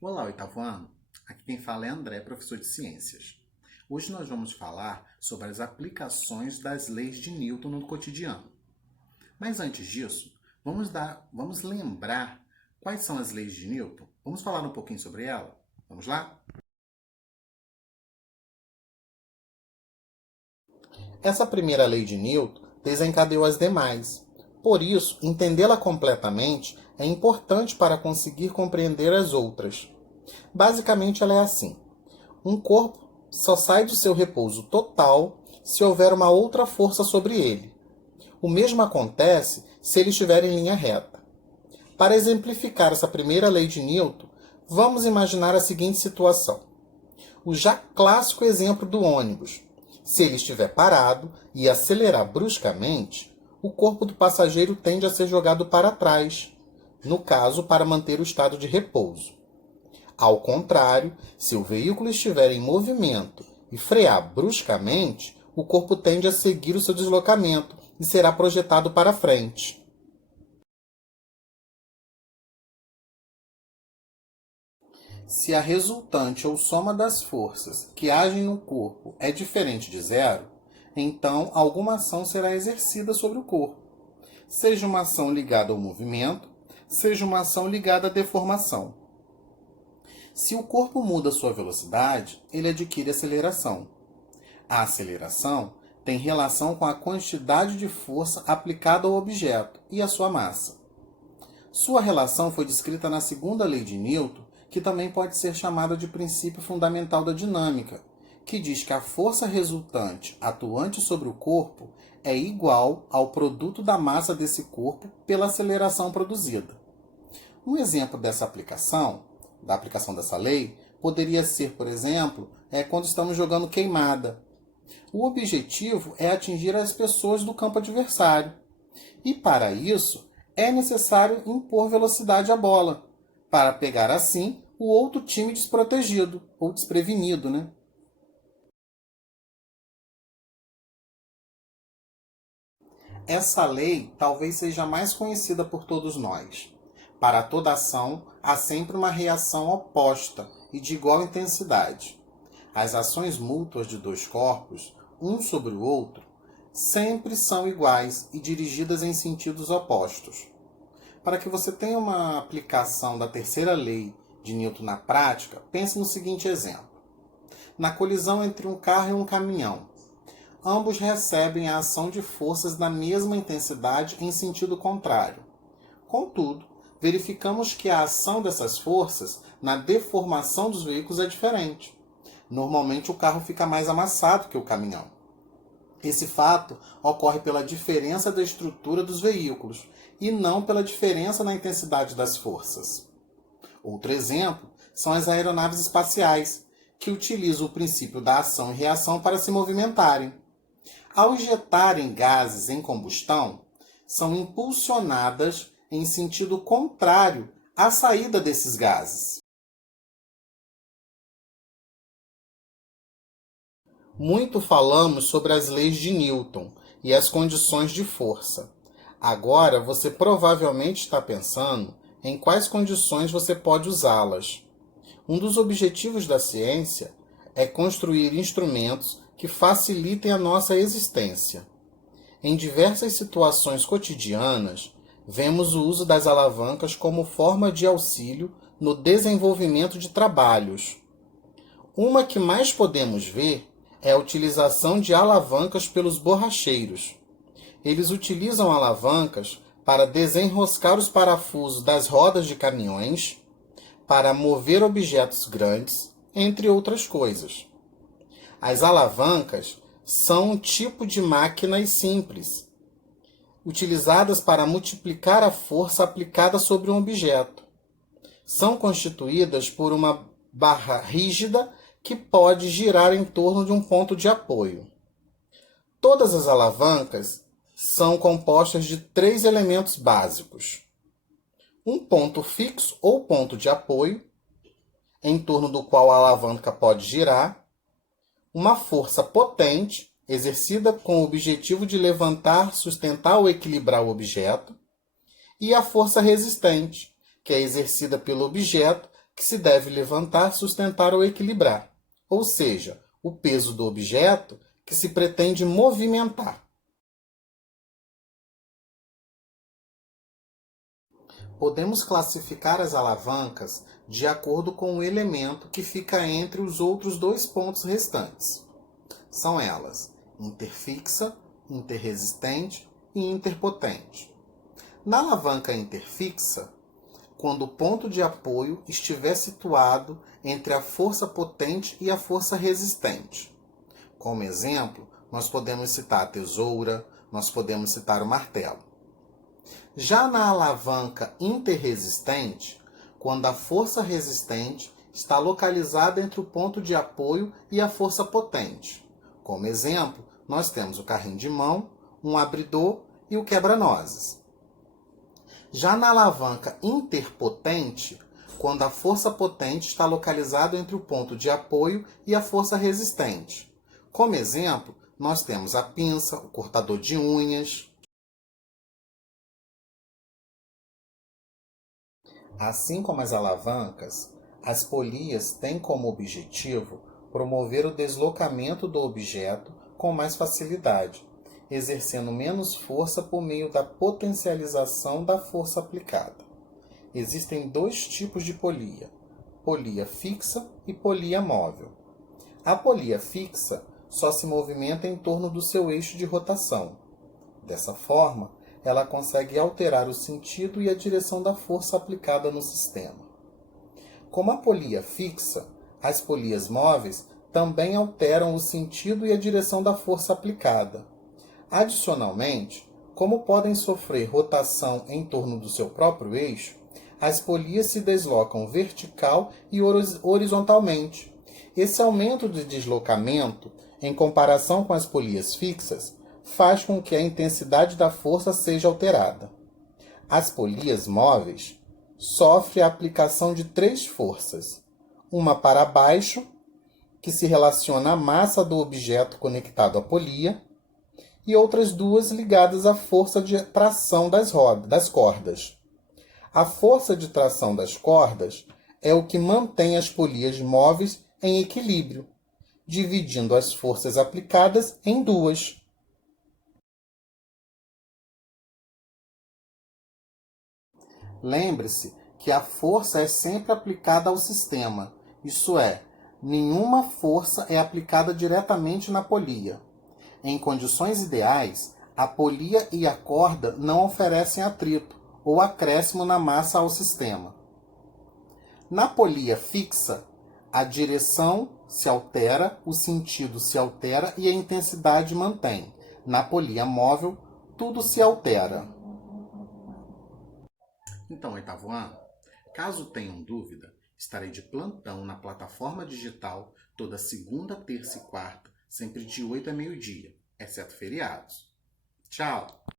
Olá, oitavo ano. Aqui quem fala é André, professor de ciências. Hoje nós vamos falar sobre as aplicações das leis de Newton no cotidiano. Mas antes disso, vamos lembrar quais são as leis de Newton? Vamos falar um pouquinho sobre ela? Vamos lá? Essa primeira lei de Newton desencadeou as demais. Por isso, entendê-la completamente é importante para conseguir compreender as outras. Basicamente, ela é assim: um corpo só sai do seu repouso total se houver uma outra força sobre ele. O mesmo acontece se ele estiver em linha reta. Para exemplificar essa primeira lei de Newton, vamos imaginar a seguinte situação: o já clássico exemplo do ônibus. Se ele estiver parado e acelerar bruscamente, o corpo do passageiro tende a ser jogado para trás, no caso, para manter o estado de repouso. Ao contrário, se o veículo estiver em movimento e frear bruscamente, o corpo tende a seguir o seu deslocamento e será projetado para frente. Se a resultante ou soma das forças que agem no corpo é diferente de zero, então alguma ação será exercida sobre o corpo, seja uma ação ligada ao movimento, seja uma ação ligada à deformação. Se o corpo muda sua velocidade, ele adquire aceleração. A aceleração tem relação com a quantidade de força aplicada ao objeto e a sua massa. Sua relação foi descrita na segunda lei de Newton, que também pode ser chamada de princípio fundamental da dinâmica, que diz que a força resultante atuante sobre o corpo é igual ao produto da massa desse corpo pela aceleração produzida. Um exemplo dessa aplicação, da aplicação dessa lei, poderia ser, por exemplo, quando estamos jogando queimada. O objetivo é atingir as pessoas do campo adversário. E para isso, é necessário impor velocidade à bola, para pegar assim o outro time desprotegido, ou desprevenido, né? Essa lei talvez seja a mais conhecida por todos nós. Para toda ação, há sempre uma reação oposta e de igual intensidade. As ações mútuas de dois corpos, um sobre o outro, sempre são iguais e dirigidas em sentidos opostos. Para que você tenha uma aplicação da terceira lei de Newton na prática, pense no seguinte exemplo. Na colisão entre um carro e um caminhão, ambos recebem a ação de forças da mesma intensidade em sentido contrário. Contudo, verificamos que a ação dessas forças na deformação dos veículos é diferente. Normalmente o carro fica mais amassado que o caminhão. Esse fato ocorre pela diferença da estrutura dos veículos e não pela diferença na intensidade das forças. Outro exemplo são as aeronaves espaciais, que utilizam o princípio da ação e reação para se movimentarem. Ao injetarem gases em combustão, são impulsionadas em sentido contrário à saída desses gases. Muito falamos sobre as leis de Newton e as condições de força. Agora você provavelmente está pensando em quais condições você pode usá-las. Um dos objetivos da ciência é construir instrumentos que facilitem a nossa existência. Em diversas situações cotidianas, vemos o uso das alavancas como forma de auxílio no desenvolvimento de trabalhos. Uma que mais podemos ver é a utilização de alavancas pelos borracheiros. Eles utilizam alavancas para desenroscar os parafusos das rodas de caminhões, para mover objetos grandes, entre outras coisas. As alavancas são um tipo de máquinas simples, utilizadas para multiplicar a força aplicada sobre um objeto. São constituídas por uma barra rígida que pode girar em torno de um ponto de apoio. Todas as alavancas são compostas de 3 elementos básicos: um ponto fixo ou ponto de apoio, em torno do qual a alavanca pode girar, uma força potente, exercida com o objetivo de levantar, sustentar ou equilibrar o objeto, e a força resistente, que é exercida pelo objeto, que se deve levantar, sustentar ou equilibrar, ou seja, o peso do objeto que se pretende movimentar. Podemos classificar as alavancas de acordo com o elemento que fica entre os outros dois pontos restantes. São elas interfixa, interresistente e interpotente. Na alavanca interfixa, quando o ponto de apoio estiver situado entre a força potente e a força resistente. Como exemplo, nós podemos citar a tesoura, nós podemos citar o martelo. Já na alavanca interresistente, quando a força resistente está localizada entre o ponto de apoio e a força potente. Como exemplo, nós temos o carrinho de mão, um abridor e o quebra-nozes. Já na alavanca interpotente, quando a força potente está localizada entre o ponto de apoio e a força resistente. Como exemplo, nós temos a pinça, o cortador de unhas. Assim como as alavancas, as polias têm como objetivo promover o deslocamento do objeto com mais facilidade, exercendo menos força por meio da potencialização da força aplicada. Existem dois tipos de polia: polia fixa e polia móvel. A polia fixa só se movimenta em torno do seu eixo de rotação. Dessa forma, ela consegue alterar o sentido e a direção da força aplicada no sistema. Como a polia fixa, as polias móveis também alteram o sentido e a direção da força aplicada. Adicionalmente, como podem sofrer rotação em torno do seu próprio eixo, as polias se deslocam vertical e horizontalmente. Esse aumento de deslocamento, em comparação com as polias fixas, faz com que a intensidade da força seja alterada. As polias móveis sofrem a aplicação de três forças: uma para baixo, que se relaciona à massa do objeto conectado à polia, e outras duas ligadas à força de tração das cordas. A força de tração das cordas é o que mantém as polias móveis em equilíbrio, dividindo as forças aplicadas em duas. Lembre-se que a força é sempre aplicada ao sistema, isso é, nenhuma força é aplicada diretamente na polia. Em condições ideais, a polia e a corda não oferecem atrito ou acréscimo na massa ao sistema. Na polia fixa, a direção se altera, o sentido se altera e a intensidade mantém. Na polia móvel, tudo se altera. Então, oitavo ano, caso tenham dúvida, estarei de plantão na plataforma digital toda segunda, terça e quarta, sempre de 8 a meio-dia, exceto feriados. Tchau!